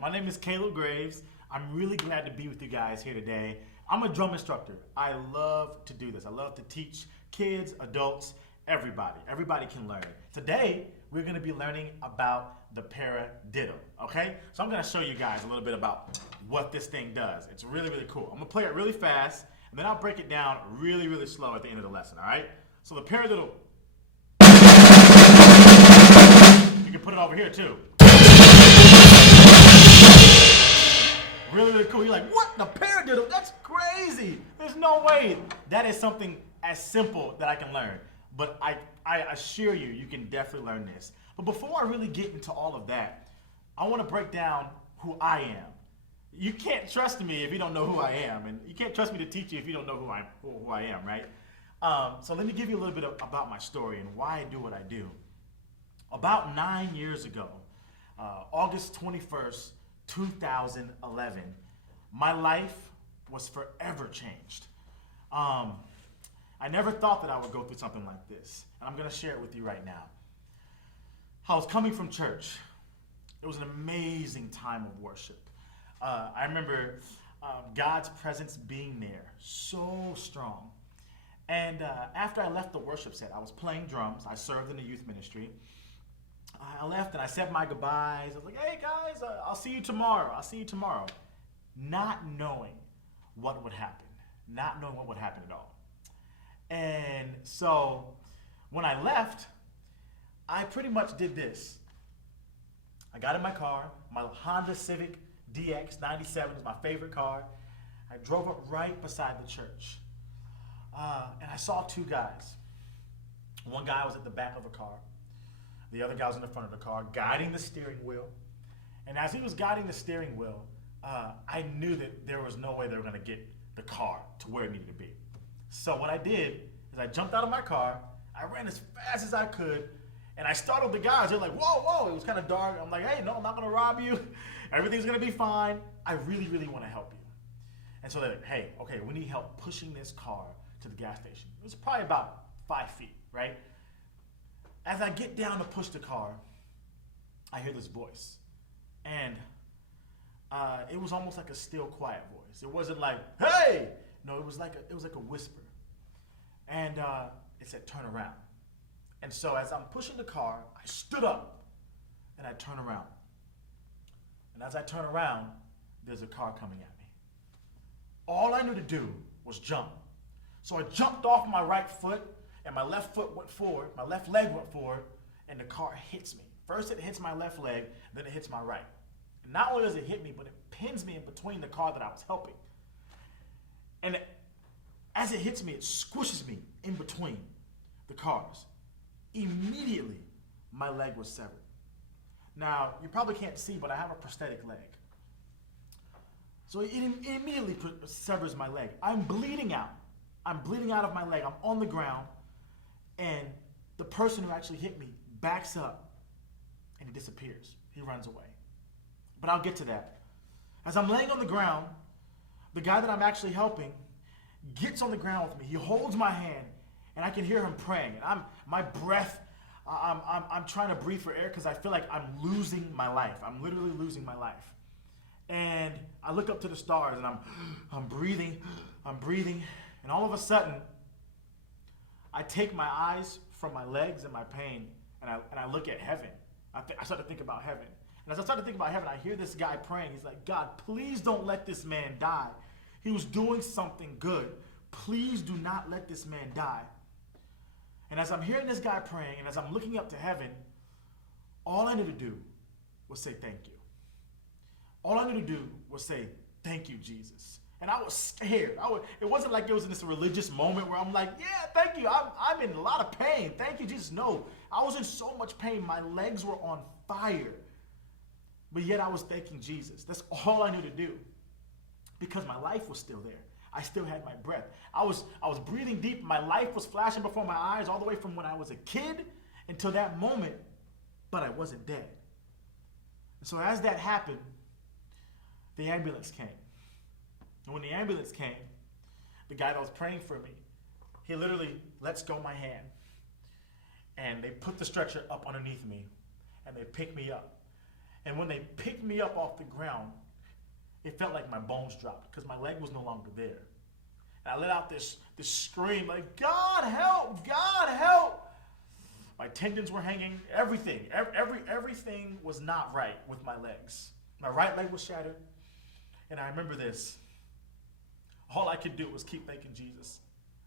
My name is Caleb Graves. I'm really glad to be with you guys here today. I'm a drum instructor. I love to do this. I love to teach kids, adults, everybody. Everybody can learn. Today, we're going to be learning about the paradiddle, okay? So I'm going to show you guys a little bit about what this thing does. It's really, really cool. I'm going to play it really fast, and then I'll break it down really, really slow at the end of the lesson, all right? So the paradiddle, you can put it over here too. Really, really cool. You're like, what? The paradiddle? That's crazy. There's no way. That is something as simple that I can learn. But I assure you, you can definitely learn this. But before I really get into all of that, I want to break down who I am. You can't trust me if you don't know who I am. And you can't trust me to teach you if you don't know who I am, right? So let me give you a little bit about my story and why I do what I do. About 9 years ago, August 21st, 2011, my life was forever changed. I never thought that I would go through something like this, and I'm going to share it with you right now. I was coming from church. It was an amazing time of worship. I remember God's presence being there, so strong. And after I left the worship set, I was playing drums. I served in the youth ministry. I left and I said my goodbyes. I was like, hey guys, I'll see you tomorrow. I'll see you tomorrow. Not knowing what would happen. Not knowing what would happen at all. And so when I left, I pretty much did this. I got in my car, my Honda Civic DX 97 is my favorite car. I drove up right beside the church. And I saw two guys. One guy was at the back of a car. The other guy was in the front of the car, guiding the steering wheel. And as he was guiding the steering wheel, I knew that there was no way they were going to get the car to where it needed to be. So what I did is I jumped out of my car, I ran as fast as I could, and I startled the guys. They're like, whoa, whoa, it was kind of dark. I'm like, hey, no, I'm not going to rob you. Everything's going to be fine. I really, really want to help you. And so they're like, hey, okay, we need help pushing this car to the gas station. It was probably about 5 feet, right? As I get down to push the car, I hear this voice. And it was almost like a still, quiet voice. It wasn't like, hey! No, it was like a whisper. And it said, turn around. And so as I'm pushing the car, I stood up and I turn around. And as I turn around, there's a car coming at me. All I knew to do was jump. So I jumped off my right foot, and my left foot went forward, my left leg went forward, and the car hits me. First it hits my left leg, then it hits my right. And not only does it hit me, but it pins me in between the car that I was helping. And as it hits me, it squishes me in between the cars. Immediately, my leg was severed. Now, you probably can't see, but I have a prosthetic leg. So it immediately severs my leg. I'm bleeding out. I'm bleeding out of my leg. I'm on the ground. And the person who actually hit me backs up and he disappears. He runs away. But I'll get to that. As I'm laying on the ground, the guy that I'm actually helping gets on the ground with me. He holds my hand and I can hear him praying. And I'm trying to breathe for air because I feel like I'm losing my life. I'm literally losing my life. And I look up to the stars and I'm breathing, and all of a sudden, I take my eyes from my legs and my pain, and I look at heaven. I start to think about heaven. And as I start to think about heaven, I hear this guy praying. He's like, God, please don't let this man die. He was doing something good. Please do not let this man die. And as I'm hearing this guy praying, and as I'm looking up to heaven, all I knew to do was say thank you. All I knew to do was say, thank you, Jesus. And I was scared. It wasn't like it was in this religious moment where I'm like, yeah, thank you. I'm in a lot of pain. Thank you, Jesus. No, I was in so much pain. My legs were on fire. But yet I was thanking Jesus. That's all I knew to do because my life was still there. I still had my breath. I was breathing deep. My life was flashing before my eyes all the way from when I was a kid until that moment, but I wasn't dead. And so as that happened, the ambulance came. And when the ambulance came, the guy that was praying for me, he literally lets go my hand. And they put the stretcher up underneath me, and they pick me up. And when they picked me up off the ground, it felt like my bones dropped because my leg was no longer there. And I let out this scream like, God help, God help. My tendons were hanging, everything was not right with my legs. My right leg was shattered. And I remember this. All I could do was keep thanking Jesus.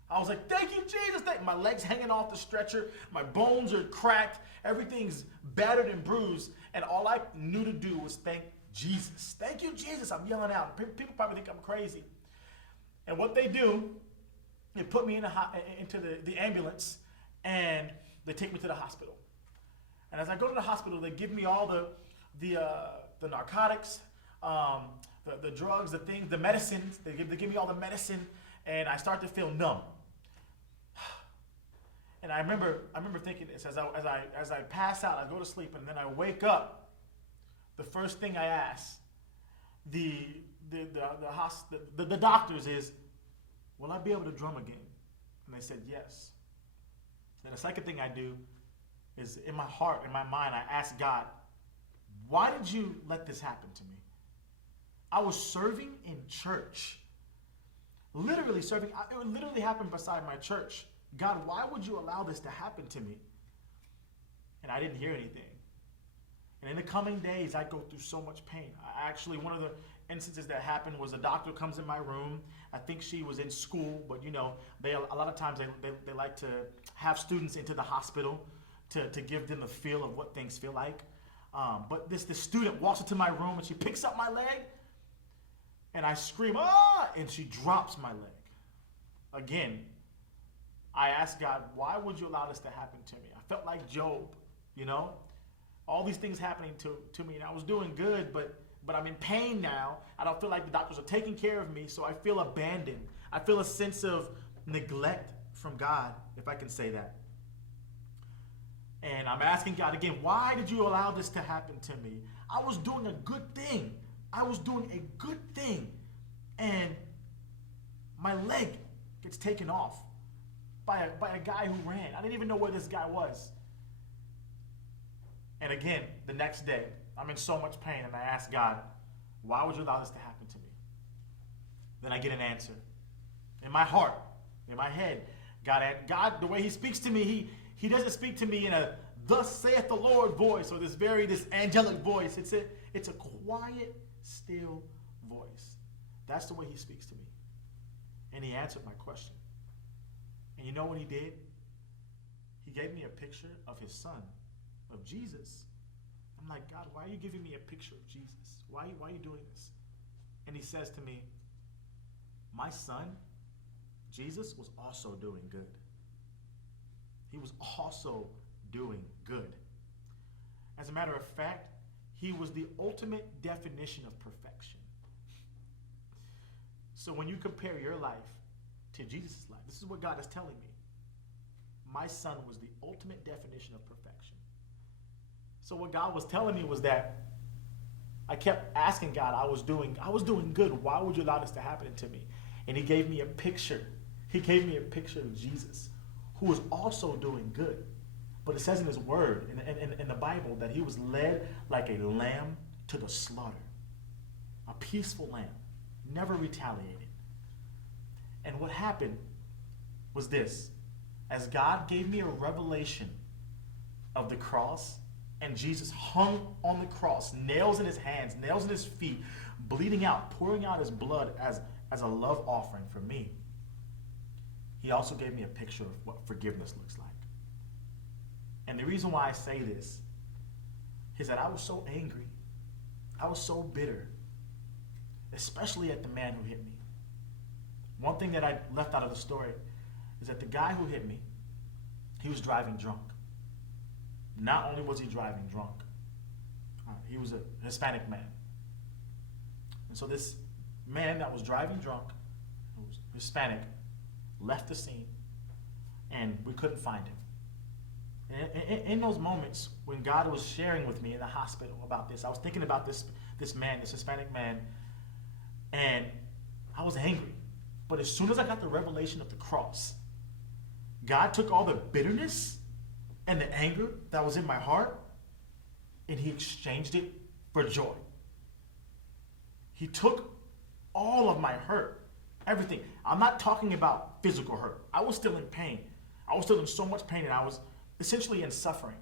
I was like, thank you, Jesus. My legs hanging off the stretcher. My bones are cracked. Everything's battered and bruised. And all I knew to do was thank Jesus. Thank you, Jesus. I'm yelling out. People probably think I'm crazy. And what they do, they put me into the ambulance, and they take me to the hospital. And as I go to the hospital, they give me all the narcotics, the drugs, the things, the medicines. They give me all the medicine, and I start to feel numb. And I remember thinking this as I pass out, I go to sleep, and then I wake up. The first thing I ask the doctors is, will I be able to drum again? And they said yes. Then the second thing I do is, in my heart, in my mind, I ask God, why did you let this happen to me? I was serving in church. Literally serving. It literally happened beside my church. God, why would you allow this to happen to me? And I didn't hear anything. And in the coming days, I go through so much pain. One of the instances that happened was a doctor comes in my room. I think she was in school, but a lot of times they like to have students into the hospital to give them a feel of what things feel like. But this student walks into my room and she picks up my leg, and I scream, ah, and she drops my leg. Again, I asked God, why would you allow this to happen to me? I felt like Job, all these things happening to me, and I was doing good, but I'm in pain now. I don't feel like the doctors are taking care of me, so I feel abandoned. I feel a sense of neglect from God, if I can say that. And I'm asking God again, why did you allow this to happen to me? I was doing a good thing. And my leg gets taken off by a guy who ran. I didn't even know where this guy was. And again, the next day, I'm in so much pain, and I ask God, why would you allow this to happen to me? Then I get an answer. In my heart, in my head, God, the way he speaks to me, he doesn't speak to me in a thus saith the Lord voice, or this angelic voice. It's a quiet, still voice. That's the way he speaks to me. And he answered my question. And you know what he did? He gave me a picture of his son, of Jesus. I'm like, God, why are you giving me a picture of Jesus? Why are you doing this? And he says to me, my son, Jesus, was also doing good. He was also doing good. As a matter of fact, he was the ultimate definition of perfection. So when you compare your life to Jesus' life, this is what God is telling me. My son was the ultimate definition of perfection. So what God was telling me was that I kept asking God, I was doing good. Why would you allow this to happen to me? And he gave me a picture. He gave me a picture of Jesus, who was also doing good. But it says in his word, in the Bible, that he was led like a lamb to the slaughter. A peaceful lamb, never retaliated. And what happened was this. As God gave me a revelation of the cross, and Jesus hung on the cross, nails in his hands, nails in his feet, bleeding out, pouring out his blood as a love offering for me, he also gave me a picture of what forgiveness looks like. And the reason why I say this is that I was so angry. I was so bitter, especially at the man who hit me. One thing that I left out of the story is that the guy who hit me, he was driving drunk. Not only was he driving drunk, he was a Hispanic man. And so this man that was driving drunk, who was Hispanic, left the scene, and we couldn't find him. And in those moments when God was sharing with me in the hospital about this, I was thinking about this man, this Hispanic man, and I was angry. But as soon as I got the revelation of the cross, God took all the bitterness and the anger that was in my heart, and he exchanged it for joy. He took all of my hurt, everything. I'm not talking about physical hurt. I was still in pain. I was still in so much pain, and I was essentially in suffering.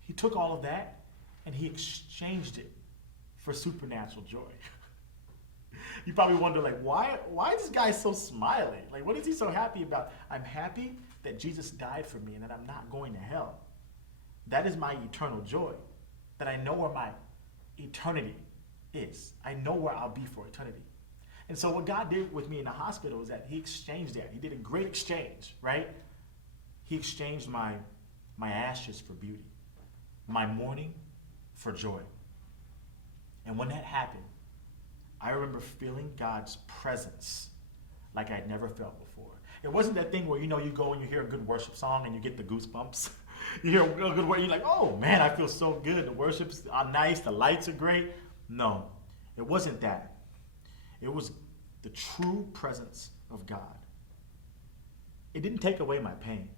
He took all of that and he exchanged it for supernatural joy. You probably wonder, like, why is this guy so smiley? Like, what is he so happy about? I'm happy that Jesus died for me and that I'm not going to hell. That is my eternal joy, that I know where my eternity is. I know where I'll be for eternity. And so what God did with me in the hospital is that he exchanged that. He did a great exchange, right? He exchanged my ashes for beauty, my mourning for joy. And when that happened, I remember feeling God's presence like I'd never felt before. It wasn't that thing where, you go and you hear a good worship song and you get the goosebumps. You hear a good word, you're like, oh man, I feel so good. The worship's nice, the lights are great. No, it wasn't that. It was the true presence of God. It didn't take away my pain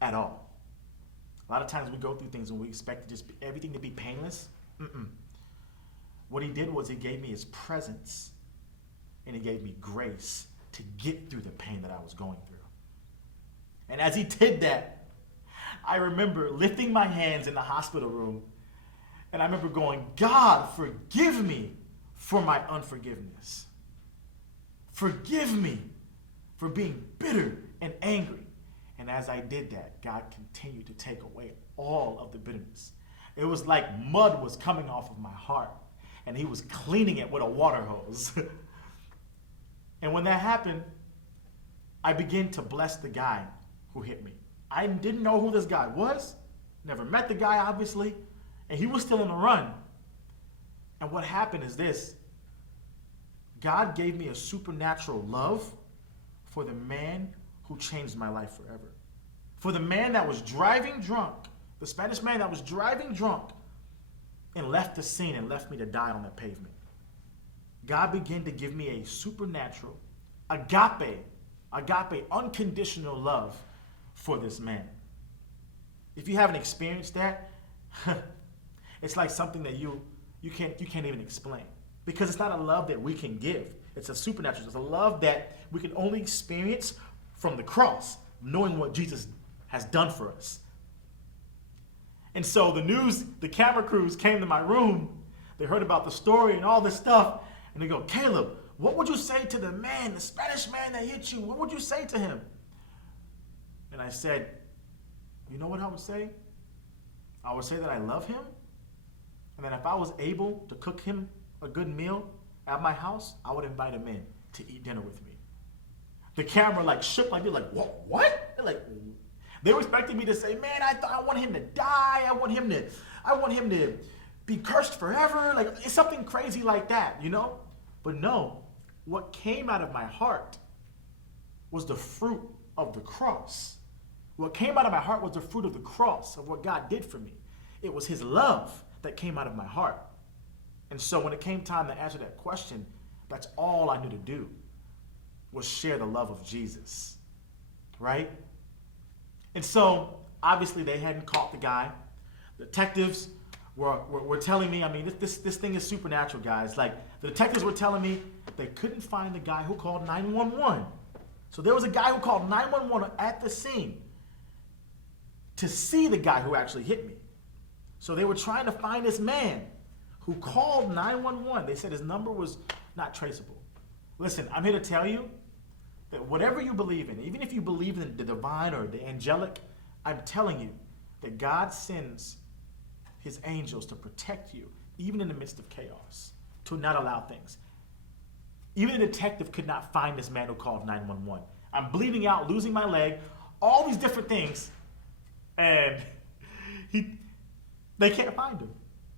at all. A lot of times we go through things and we expect everything to be painless. What he did was he gave me his presence and he gave me grace to get through the pain that I was going through. And as he did that, I remember lifting my hands in the hospital room and I remember going, God, forgive me for my unforgiveness. Forgive me for being bitter and angry. And as I did that, God continued to take away all of the bitterness. It was like mud was coming off of my heart and he was cleaning it with a water hose. And when that happened, I began to bless the guy who hit me. I didn't know who this guy was, never met the guy, obviously, and he was still on the run. And what happened is this: God gave me a supernatural love for the man who changed my life forever. For the man that was driving drunk, the Spanish man that was driving drunk and left the scene and left me to die on that pavement. God began to give me a supernatural, agape, unconditional love for this man. If you haven't experienced that, it's like something that you can't even explain, because it's not a love that we can give. It's a supernatural. It's a love that we can only experience from the cross, knowing what Jesus has done for us. And so the camera crews came to my room. They heard about the story and all this stuff, and they go, Caleb, what would you say to the man, the Spanish man that hit you? What would you say to him? And I said, you know what I would say? I would say that I love him, and that if I was able to cook him a good meal at my house, I would invite him in to eat dinner with me. The camera shook, they're like, what? They were expecting me to say, man, I want him to die. I want him to be cursed forever. It's something crazy like that, But no, what came out of my heart was the fruit of the cross. What came out of my heart was the fruit of the cross, of what God did for me. It was his love that came out of my heart. And so when it came time to answer that question, that's all I knew to do was share the love of Jesus, right? And so obviously they hadn't caught the guy. The detectives were telling me, this thing is supernatural, guys. The detectives were telling me they couldn't find the guy who called 911. So there was a guy who called 911 at the scene to see the guy who actually hit me. So they were trying to find this man who called 911. They said his number was not traceable. Listen, I'm here to tell you that whatever you believe in, even if you believe in the divine or the angelic, I'm telling you that God sends his angels to protect you, even in the midst of chaos, to not allow things. Even a detective could not find this man who called 911. I'm bleeding out, losing my leg, all these different things, and they can't find him.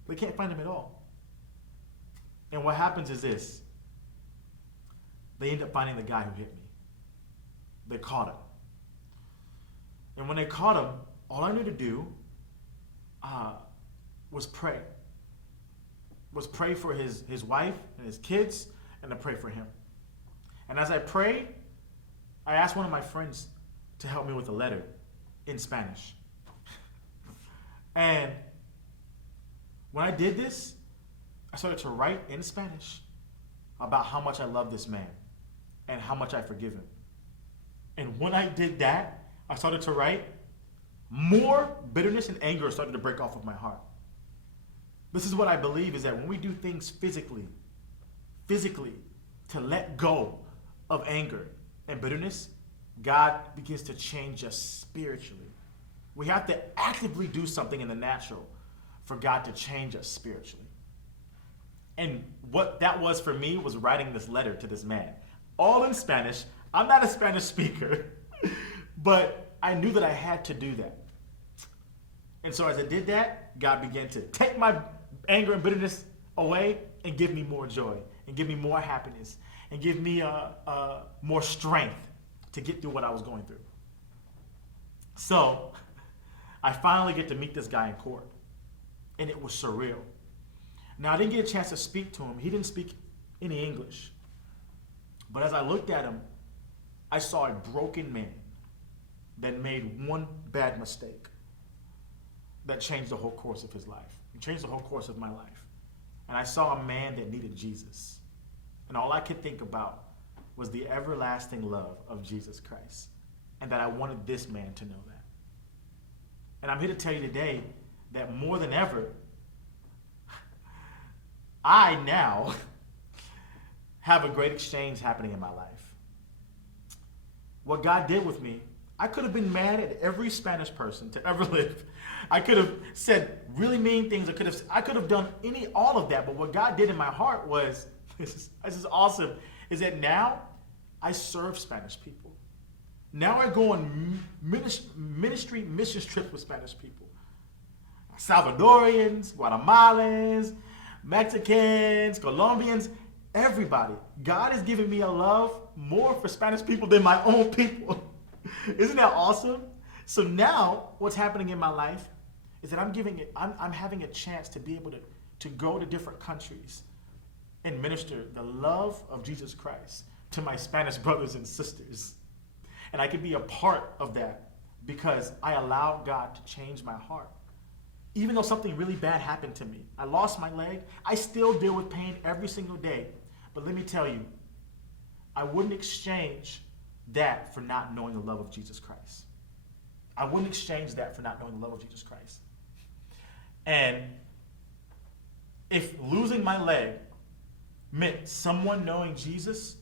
They can't find him at all. And what happens is this: they end up finding the guy who hit me. They caught him. And when they caught him, all I knew to do was pray. Was pray for his wife and his kids, and to pray for him. And as I prayed, I asked one of my friends to help me with a letter in Spanish. And when I did this, I started to write in Spanish about how much I love this man and how much I forgive him. And when I did that, I started to write, more bitterness and anger started to break off of my heart. This is what I believe, is that when we do things physically, to let go of anger and bitterness, God begins to change us spiritually. We have to actively do something in the natural for God to change us spiritually. And what that was for me was writing this letter to this man, all in Spanish. I'm not a Spanish speaker, but I knew that I had to do that. And so as I did that, God began to take my anger and bitterness away and give me more joy and give me more happiness and give me more strength to get through what I was going through. So I finally get to meet this guy in court, and it was surreal. Now, I didn't get a chance to speak to him. He didn't speak any English. But as I looked at him, I saw a broken man that made one bad mistake that changed the whole course of his life. It changed the whole course of my life. And I saw a man that needed Jesus. And all I could think about was the everlasting love of Jesus Christ. And that I wanted this man to know that. And I'm here to tell you today that more than ever, I now have a great exchange happening in my life. What God did with me, I could have been mad at every Spanish person to ever live. I could have said really mean things. I could have done all of that. But what God did in my heart was, this is awesome, is that now I serve Spanish people. Now I go on ministry mission trips with Spanish people. Salvadorians, Guatemalans, Mexicans, Colombians, everybody. God has given me a love more for Spanish people than my own people. Isn't that awesome? So now what's happening in my life is that I'm having a chance to be able to go to different countries and minister the love of Jesus Christ to my Spanish brothers and sisters. And I can be a part of that because I allowed God to change my heart. Even though something really bad happened to me, I lost my leg, I still deal with pain every single day. But let me tell you, I wouldn't exchange that for not knowing the love of Jesus Christ. I wouldn't exchange that for not knowing the love of Jesus Christ. And if losing my leg meant someone knowing Jesus,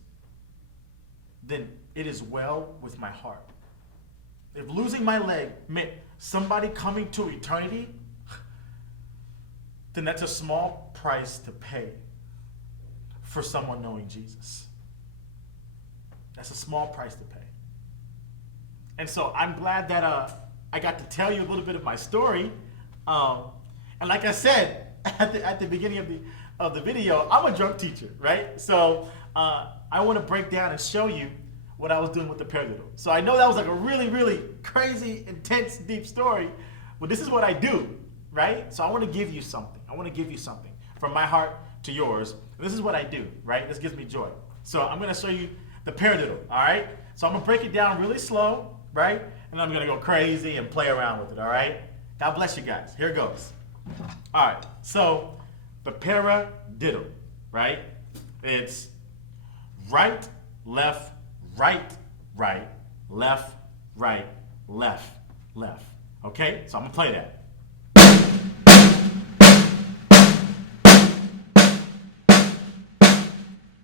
then it is well with my heart. If losing my leg meant somebody coming to eternity, then that's a small price to pay for someone knowing Jesus. That's a small price to pay. And so I'm glad that I got to tell you a little bit of my story. And like I said at the beginning of the video, I'm a drunk teacher, right? So I want to break down and show you what I was doing with the paradiddle. So I know that was like a really, really crazy, intense, deep story, but this is what I do, right? So I want to give you something. I want to give you something from my heart to yours. And this is what I do, right? This gives me joy. So I'm going to show you the paradiddle, all right? So I'm going to break it down really slow, right? And I'm going to go crazy and play around with it, all right? God bless you guys. Here it goes. All right, so the paradiddle, right? It's right, left, right, right, left, right, left, left. Okay, so I'm gonna play that.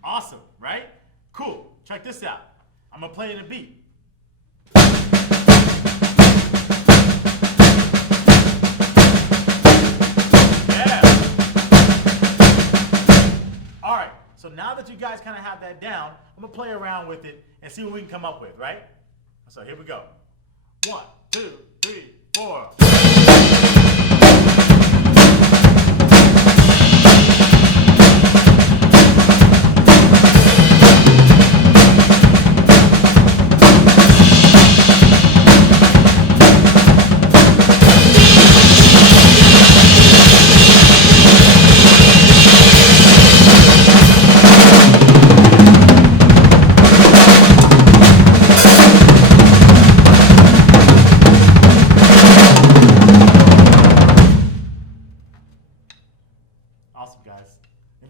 Awesome, right? Cool, check this out. I'm gonna play in a beat. So now that you guys kind of have that down, I'm going to play around with it and see what we can come up with, right? So here we go. 1, 2, 3, 4.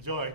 Enjoy.